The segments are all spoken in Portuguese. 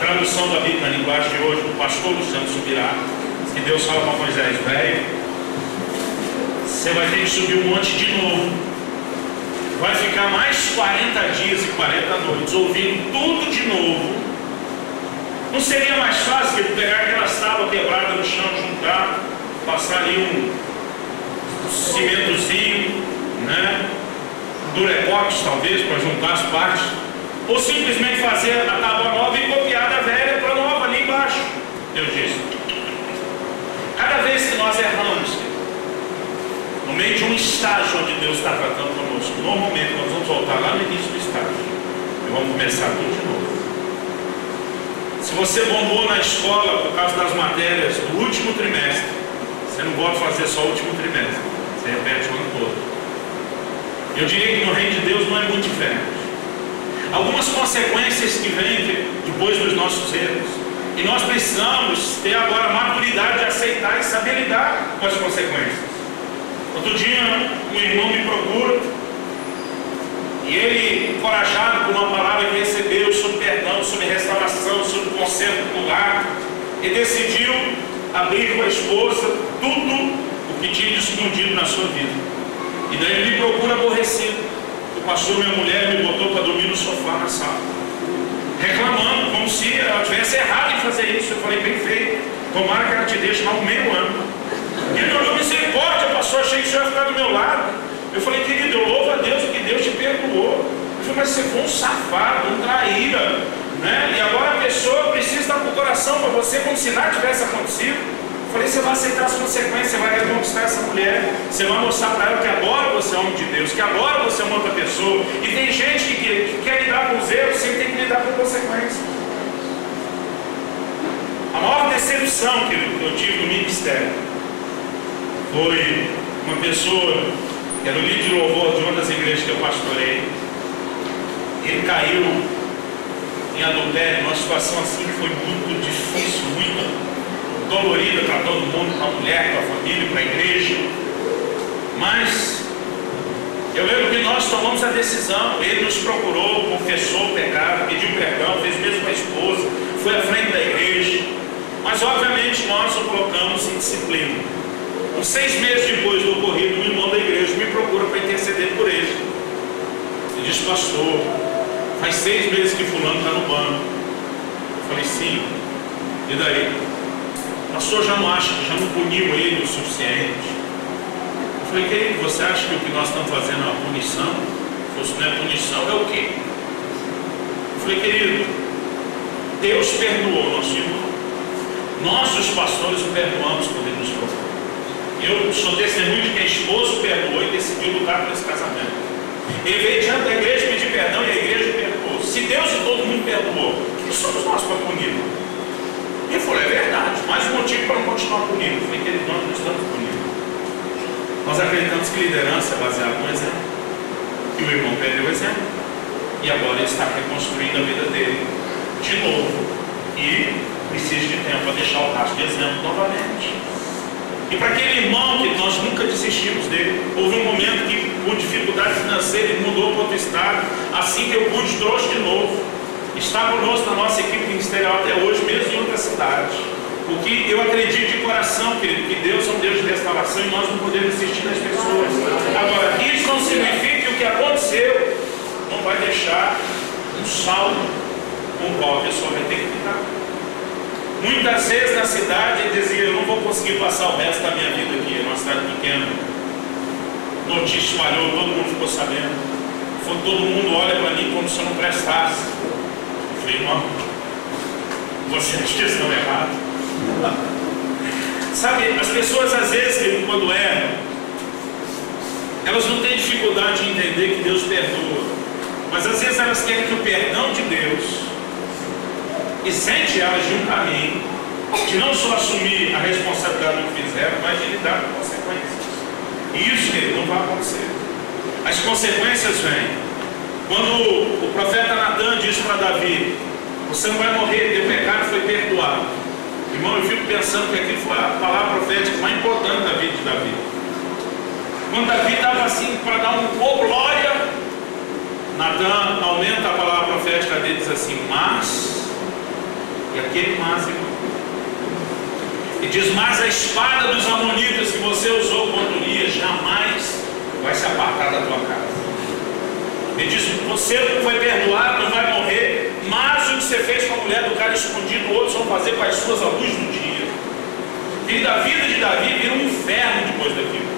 tradução da Bíblia na linguagem de hoje, do pastor Luciano Subirá, que Deus fala para Moisés: velho, você vai ter que subir um monte de novo, vai ficar mais 40 dias e 40 noites ouvindo tudo de novo. Não seria mais fácil ele pegar aquelas tábuas quebradas no chão, juntar, passar ali um cimentozinho, né? Durepox talvez, para juntar as partes, ou simplesmente fazer a tábua nova e copiar da velha para a nova ali embaixo? Deus disse: cada vez que nós erramos, no meio de um estágio onde Deus está tratando conosco, normalmente nós vamos voltar lá no início do estágio e vamos começar tudo de novo. Se você bombou na escola por causa das matérias do último trimestre, você não pode fazer só o último trimestre, você repete o ano todo. Eu diria que no reino de Deus não é muito diferente. Algumas consequências que vêm depois dos nossos erros, e nós precisamos ter agora a maturidade de aceitar e saber lidar com as consequências. Outro dia um irmão me procura, e ele, encorajado por uma palavra que recebeu sobre perdão, sobre restauração, sobre conserto do lar, ele decidiu abrir com a esposa tudo o que tinha escondido na sua vida. E daí ele me procura aborrecido. O pastor, minha mulher, me botou para dormir no sofá na sala, reclamando, como se ela tivesse errado em fazer isso. Eu falei: bem feito, tomara que ela te deixe lá um meio ano. E ele olhou: misericórdia, pastor, achei que o senhor ia ficar do meu lado. Eu falei: querido, eu louvo a Deus que Deus te perdoou. Eu falei: mas você foi um safado, um traíra, né? E agora a pessoa precisa estar com o coração para você como se nada tivesse acontecido. Eu falei: você vai aceitar as consequências, você vai reconquistar essa mulher, você vai mostrar para ela que agora você é homem de Deus, que agora você é uma outra pessoa. E tem gente que quer lidar com os erros sem ter que lidar com consequências. A maior decepção que eu tive no ministério foi uma pessoa que era o líder de louvor de uma das igrejas que eu pastorei. Ele caiu em adultério, numa situação assim que foi muito difícil, muito dolorida para todo mundo, para a mulher, para a família, para a igreja. Mas eu lembro que nós tomamos a decisão. Ele nos procurou, confessou o pecado, pediu perdão, fez mesmo com a esposa, foi à frente da igreja. Mas obviamente nós o colocamos em disciplina. Uns 6 meses depois do ocorrido, um irmão da igreja me procura para interceder por ele. Ele disse: pastor, faz 6 meses que fulano está no banco. Eu falei: sim. E daí? Pastor, já não acha que já não puniu ele o suficiente? Eu falei: querido, você acha que o que nós estamos fazendo é uma punição? Se não é punição, é o quê? Eu falei: querido, Deus perdoou nosso irmão. Nós, os pastores, o perdoamos quando ele nos procurou. Eu sou testemunho de que a esposa o perdoou e decidiu lutar por esse casamento. Ele veio diante da igreja pedir perdão e a igreja perdoou. Se Deus e todo mundo perdoou, quem somos nós para punir? Ele falou: é verdade, mais um motivo para não continuar punindo. Eu falei: querido, nós não estamos punindo. Nós acreditamos que liderança é baseada no exemplo. E o irmão perdeu o exemplo. E agora ele está reconstruindo a vida dele de novo. E precisa de tempo para deixar o rastro de exemplo novamente. E para aquele irmão que nós nunca desistimos dele, houve um momento que, por dificuldade financeira, ele mudou para outro estado. Assim que eu pude, trouxe de novo. Está conosco na nossa equipe ministerial até hoje, mesmo em outra cidade. Porque eu acredito de coração, querido, que Deus é um Deus de restauração e nós não podemos desistir das pessoas. Agora, isso não significa que o que aconteceu não vai deixar um saldo com o qual a pessoa vai ter que lidar. Muitas vezes na cidade ele dizia: eu não vou conseguir passar o resto da minha vida aqui, é uma cidade pequena. Notícia espalhou, todo mundo ficou sabendo. Todo mundo olha para mim como se eu não prestasse. Eu falei: irmão, você acha que estão errados? Sabe, as pessoas às vezes, quando erram, elas não têm dificuldade de entender que Deus perdoa. Mas às vezes elas querem que o perdão de Deus isente elas de um caminho de não só assumir a responsabilidade do que fizeram, mas de lidar com consequências. E isso, querido, não vai acontecer. As consequências vêm. Quando o profeta Natan disse para Davi: você não vai morrer, teu pecado foi perdoado. Irmão, eu fico pensando que aquilo foi a palavra profética mais importante da vida de Davi. Quando Davi estava assim para dar um pouco glória, Natan aumenta a palavra profética dele e diz assim: mas E aquele mas, irmão. E diz, mas a espada dos amonitas que você usou contra Urias jamais vai se apartar da tua casa. Ele diz, você foi perdoado, não vai morrer, mas o que você fez com a mulher do cara escondido, outros vão fazer com as suas à luz do dia. E da vida de Davi vira um inferno depois daquilo.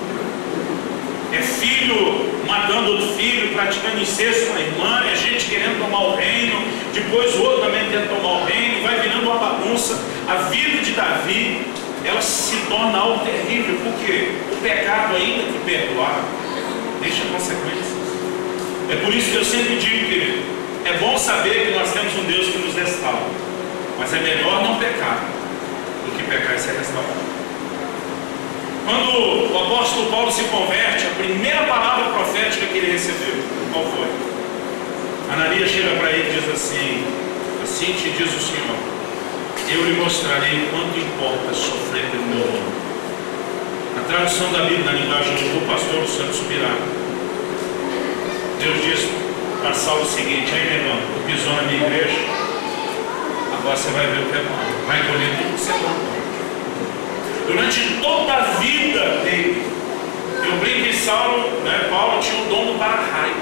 É filho matando outro filho, praticando incesto com a irmã, é gente querendo tomar o reino, depois o outro também tenta tomar o reino, e vai virando uma bagunça. A vida de Davi, ela se torna algo terrível, porque o pecado, ainda que perdoado, deixa consequências. É por isso que eu sempre digo, querido, é bom saber que nós temos um Deus que nos restaura, mas é melhor não pecar do que pecar e ser restaurado. Quando o apóstolo Paulo se converte, a primeira palavra profética que ele recebeu, qual foi? Ananias chega para ele e diz assim, assim te diz o Senhor, eu lhe mostrarei o quanto importa sofrer pelo meu nome. Na tradução da Bíblia, na linguagem do pastor Santo Subirá, Deus diz para Saulo o seguinte, aí negão, tu pisou na minha igreja, agora você vai ver o que é bom, vai colher tudo que você plantou. Durante toda a vida dele, eu brinco que Saulo, Paulo tinha o dom do para-raio.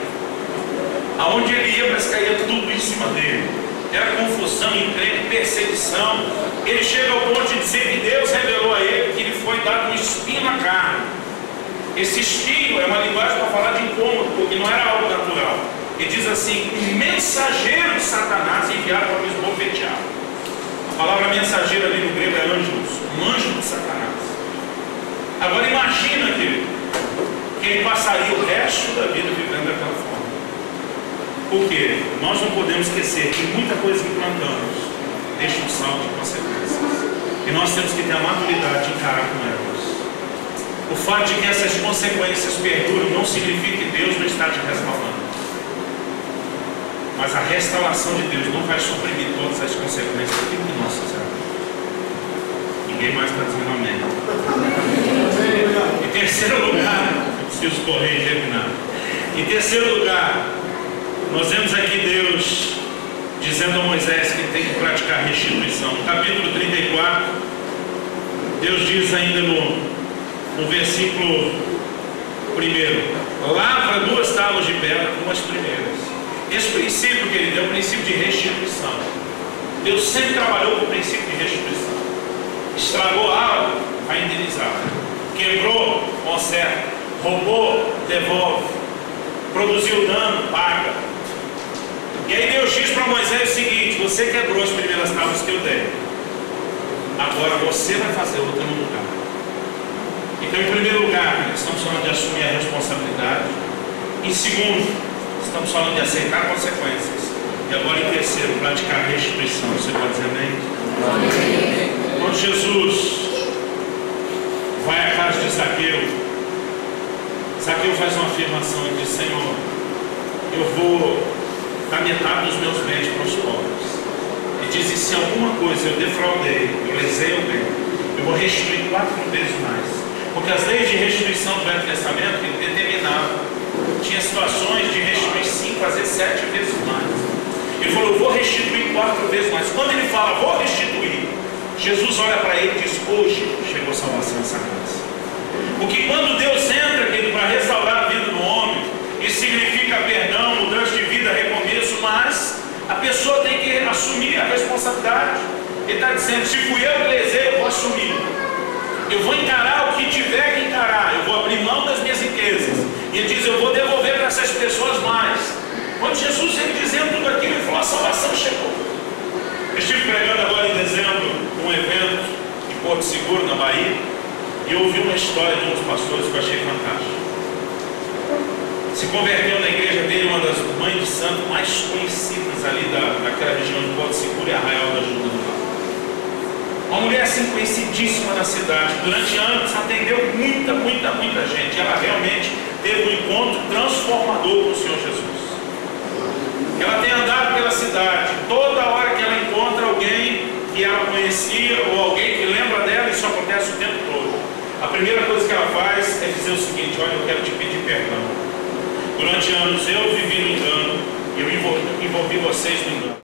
Aonde ele ia, parece que caía tudo em cima dele. Era confusão, encrenca, perseguição. Ele chega ao ponto de dizer que Deus revelou a ele que lhe foi dado um espinho na carne. Esse espinho é uma linguagem para falar de incômodo, porque não era algo natural. Ele diz assim, um mensageiro de Satanás enviado para me esbofetear. A palavra mensageiro ali no grego é anjos, um anjo de Satanás. Agora imagina, querido, que ele passaria o resto da vida vivendo daquela forma. Porque nós não podemos esquecer que muita coisa que plantamos deixa um saldo de consequências. E nós temos que ter a maturidade de encarar com elas. O fato de que essas consequências perduram não significa que Deus não está te restaurando. Mas a restauração de Deus não vai suprimir todas as consequências daquilo que nós fizemos. Ninguém mais está dizendo amém. Em terceiro lugar, eu preciso correr e terminar. Em terceiro lugar, nós vemos aqui Deus dizendo a Moisés que tem que praticar restituição. No capítulo 34, Deus diz ainda no versículo 1, lavra 2 tábuas de pedra como as primeiras. Esse princípio, querido, é o princípio de restituição. Deus sempre trabalhou com o princípio de restituição. Estragou algo, vai indenizar. Quebrou, conserta. Roubou, devolve. Produziu dano, paga. E aí Deus diz para Moisés o seguinte, você quebrou as primeiras tábuas que eu dei. Agora você vai fazer outra no lugar. Então, em primeiro lugar, estamos falando de assumir a responsabilidade. Em segundo, estamos falando de aceitar consequências. E agora, em terceiro, praticar restituição. Você pode dizer amém? Amém. Quando Jesus vai à casa de Zaqueu, Zaqueu faz uma afirmação e diz, Senhor, eu vou dar metade dos meus bens para os pobres. E diz, e se alguma coisa eu defraudei, eu lesei alguém, eu vou restituir 4 vezes mais. Porque as leis de restituição do Velho Testamento determinavam, tinha situações de restituir 5, às vezes 7 vezes mais. Ele falou, eu vou restituir 4 vezes mais. Quando ele fala, vou restituir, Jesus olha para ele e diz, hoje chegou salvação essa casa. Porque quando Deus entra, querido, para restaurar a vida do homem, isso significa perdão, mudança de vida, recomeço, mas a pessoa tem que assumir a responsabilidade. Ele está dizendo, se fui eu que lesei, eu vou assumir. Eu vou encarar o que tiver que encarar, eu vou abrir mão das minhas riquezas. E ele diz, eu vou devolver para essas pessoas mais. Quando Jesus veio dizendo tudo aquilo, ele falou, a salvação chegou. Eu estive pregando agora em dezembro um evento em Porto Seguro, na Bahia, e eu ouvi uma história de um dos pastores que eu achei fantástica. Se converteu na igreja dele uma das mães de santo mais conhecidas ali daquela região de Porto Seguro e Arraial da Ajuda do Lar. Uma mulher assim conhecidíssima na cidade, durante anos atendeu muita gente. Ela realmente teve um encontro transformador com o Senhor Jesus. Ela tem andado pela cidade, toda hora que ela encontra alguém que ela conhecia ou alguém que lembra dela, isso acontece o tempo todo. A primeira coisa que ela faz é dizer o seguinte, olha, eu quero te pedir perdão. Durante anos eu vivi no engano, eu envolvi vocês no engano.